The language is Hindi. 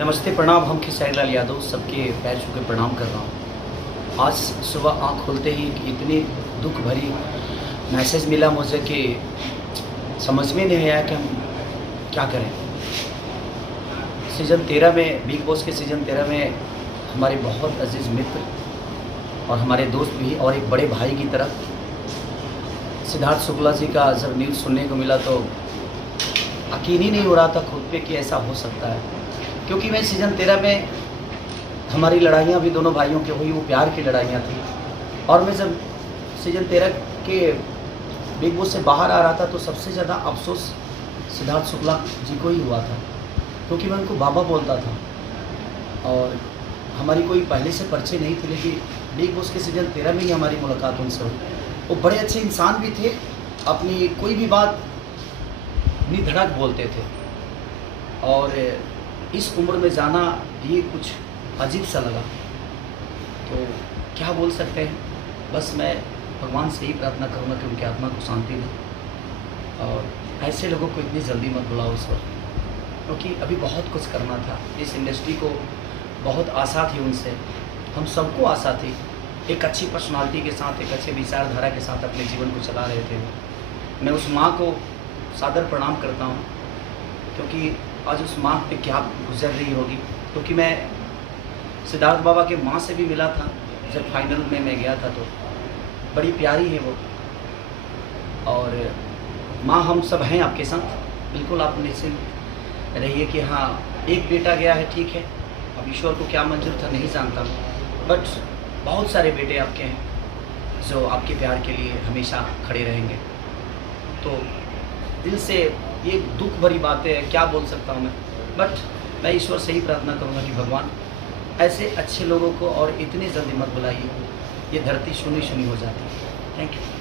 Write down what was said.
नमस्ते, प्रणाम। हम खेसारी लाल यादव सबके पैर छू के प्रणाम कर रहा हूँ। आज सुबह आँख खोलते ही इतनी दुख भरी मैसेज मिला मुझे कि समझ में नहीं आया कि हम क्या करें। सीज़न 13 में, बिग बॉस के सीज़न 13 में हमारे बहुत अजीज़ मित्र और हमारे दोस्त भी और एक बड़े भाई की तरह सिद्धार्थ शुक्ला जी का जब न्यूज़ सुनने को मिला तो यकीन ही नहीं हो रहा था खुद पे कि ऐसा हो सकता है। क्योंकि मैं सीज़न 13 में हमारी लड़ाइयाँ भी दोनों भाइयों की हुई, वो प्यार की लड़ाइयाँ थी। और मैं जब सीज़न 13 के बिग बॉस से बाहर आ रहा था तो सबसे ज़्यादा अफसोस सिद्धार्थ शुक्ला जी को ही हुआ था, क्योंकि मैं उनको बाबा बोलता था और हमारी कोई पहले से परिचय नहीं थी। लेकिन बिग बॉस के सीज़न 13 में ही हमारी मुलाकात उनसे हुई। वो बड़े अच्छे इंसान भी थे, अपनी कोई भी बात निधड़क बोलते थे और इस उम्र में जाना ये कुछ अजीब सा लगा। तो क्या बोल सकते हैं, बस मैं भगवान से ही प्रार्थना करूँगा कि उनकी आत्मा को शांति दे और ऐसे लोगों को इतनी जल्दी मत बुलाओ इस वक्त, क्योंकि अभी बहुत कुछ करना था। इस इंडस्ट्री को बहुत आशा थी उनसे, हम सबको आशा थी। एक अच्छी पर्सनालिटी के साथ, एक अच्छे विचारधारा के साथ अपने जीवन को चला रहे थे। मैं उस माँ को सादर प्रणाम करता हूँ, क्योंकि आज उस माँ पे क्या गुजर रही होगी। क्योंकि मैं सिद्धार्थ बाबा के माँ से भी मिला था जब फाइनल में मैं गया था, तो बड़ी प्यारी है वो। और माँ, हम सब हैं आपके साथ, बिल्कुल आप निश्चिंत रहिए कि हाँ, एक बेटा गया है, ठीक है, अब ईश्वर को क्या मंजूर था नहीं जानता, बट बहुत सारे बेटे आपके हैं जो आपके प्यार के लिए हमेशा खड़े रहेंगे। तो दिल से ये दुख भरी बातें हैं, क्या बोल सकता हूँ मैं, बट मैं ईश्वर से ही प्रार्थना करूँगा कि भगवान ऐसे अच्छे लोगों को और इतनी जल्दी मत बुलाइए, ये धरती सुनी सुनी हो जाती है। Thank you.